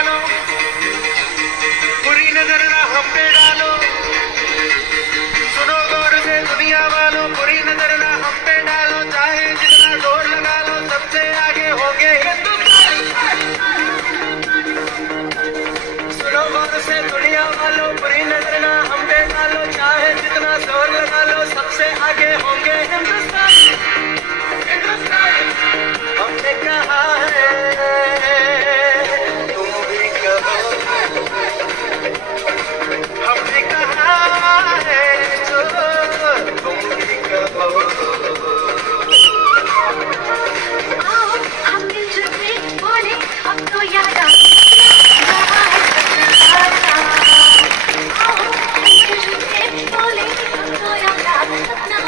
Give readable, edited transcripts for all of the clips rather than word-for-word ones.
वालों, बुरी नजर ना हम पे डालो। सुनो गौर से दुनिया वालों, बुरी नजर ना हम पे डालो। चाहे जितना जोर लगा लो, सबसे आगे होंगे हिंदुस्तान। सुनो गौर से दुनिया वालों, बुरी नजर ना हम पे डालो। चाहे जितना जोर लगा लो, सबसे आगे होंगे हिंदुस्तान। हमने कहा है, तुम भी कहो। हमने कहा है, जो तुम भी कहो। आओ हम मिलजुल के बोले, अब तो याद आ रहा है सपना। आओ हम मिलजुल के बोले, अब तो याद आ रहा है सपना।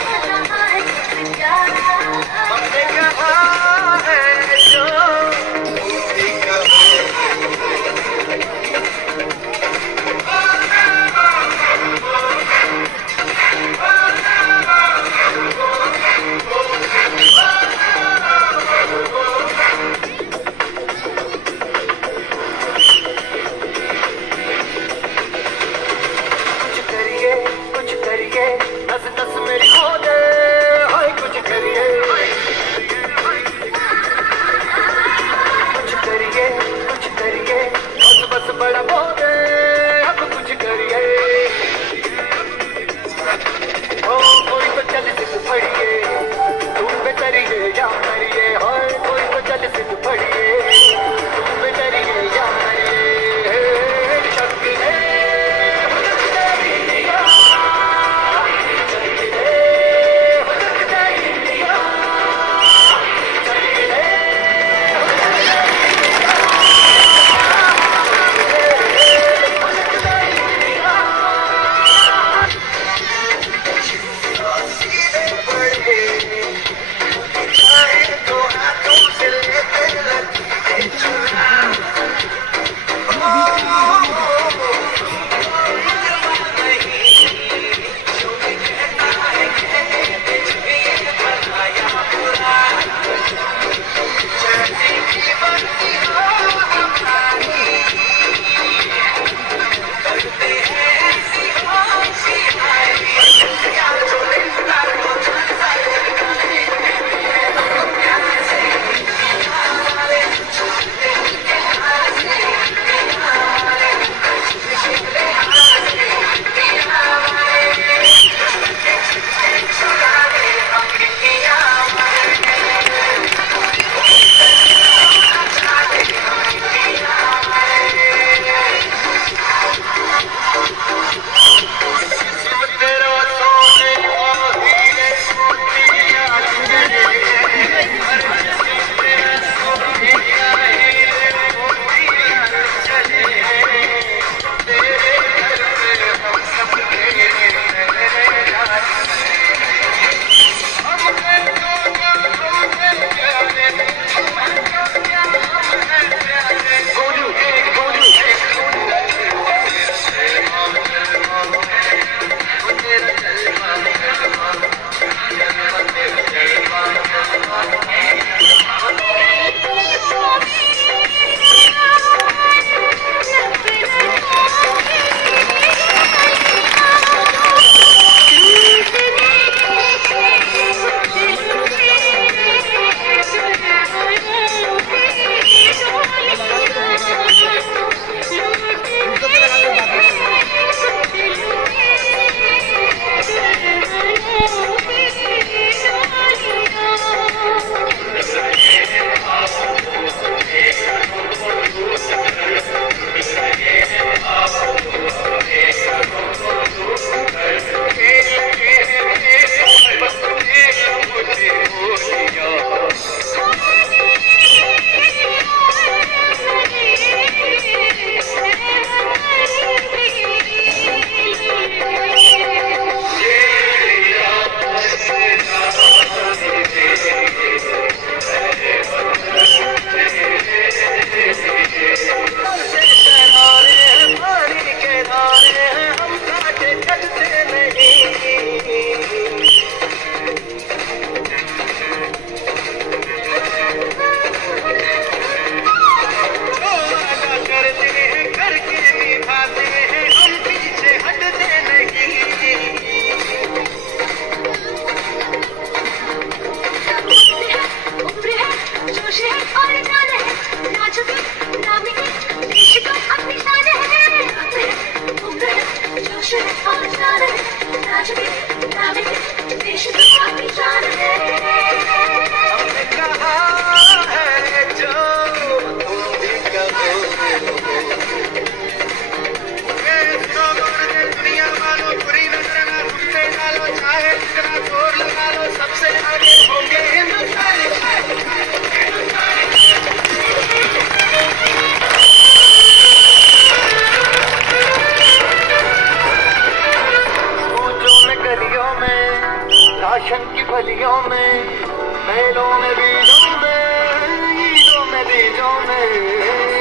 देशों में,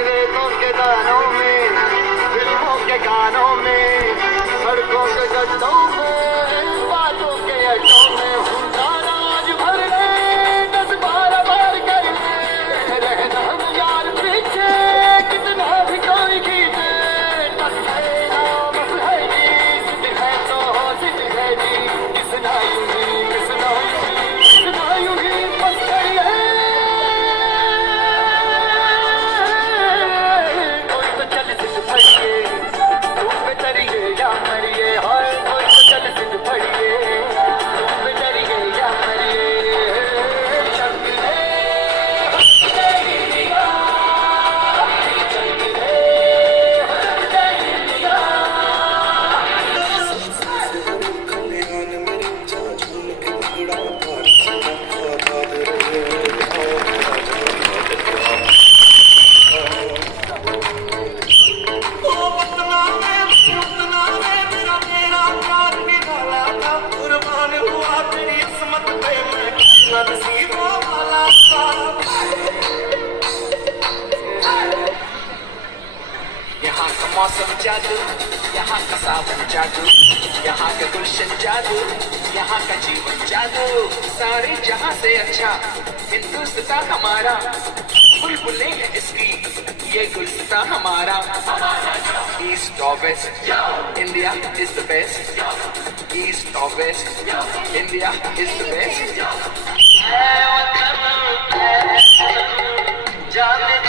रेतों के दानों में, फिल्मों के गानों में, सड़कों के गड्ढों में, बातों के अड्डों में भूला राज भर ले, 10-12 बार कर ले, रहना हम यार पीछे कितना भी कोई खींचे, बस है ना बस है जी, जिद है तो जिद है जी, किसना यूं ही किसना यूं ही किसना यूं ही बस करिए, कोई तो चल जिद फड़िए, तुम पे डरिए या मरिए, हाय कोई तो चल जिद फड़िए, तुम पे डरिए या मरिए, चलती है कुर्बान हुआ तेरी किस्मत पे मैं नसीबों वाला था। यहाँ का मौसम जादू, यहाँ का सावन जादू, यहाँ का गुलशन जादू, यहाँ का जीवन जादू, सारे जहाँ से अच्छा हिंदुस्तान हमारा, बुलबुलें हैं इसकी ये गुलस्तान हमारा, east or west India is the best, east or west India is the best. जाने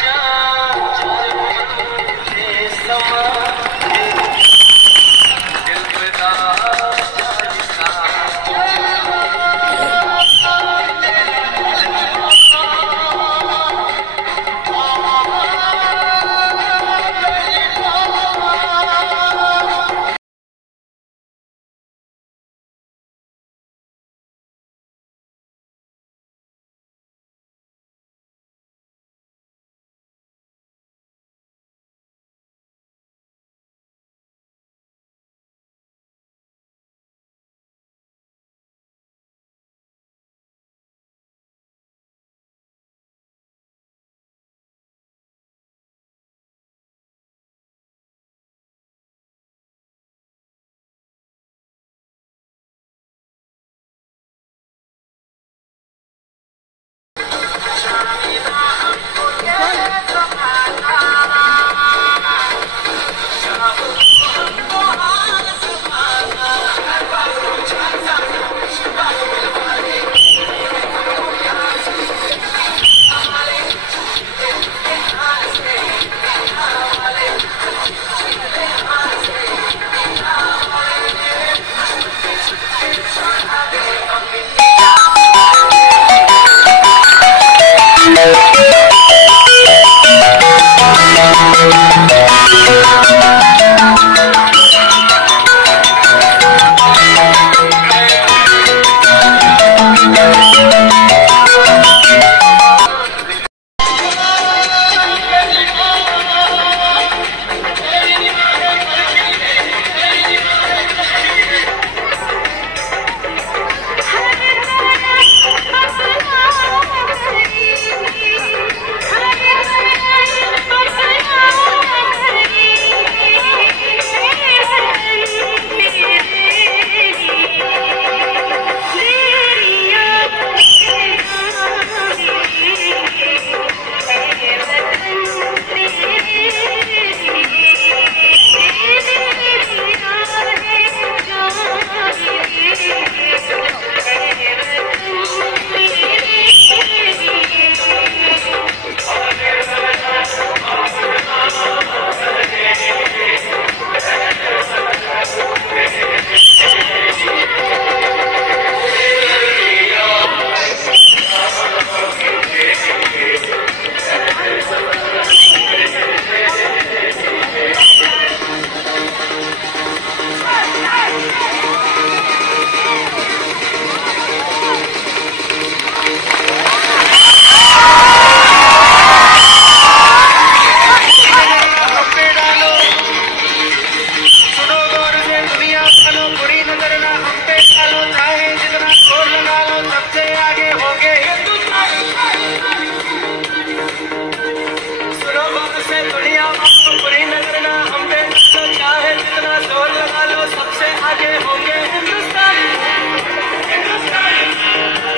दुनिया आपको बुरी नजर ना हम पे तो चाहे जितना जोर लगा लो सबसे आगे होंगे हिंदुस्तानी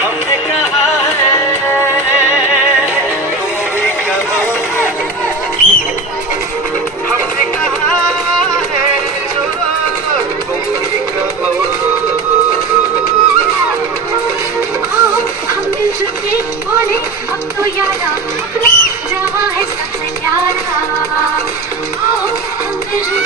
हमने कहा है तुम भी कहो हमने कहा है जो तुम भी कहो आओ हम मिलजुल के बोले अब तो यारा अपना जहाँ है सबसे प्यारा आओ हम मिलजुल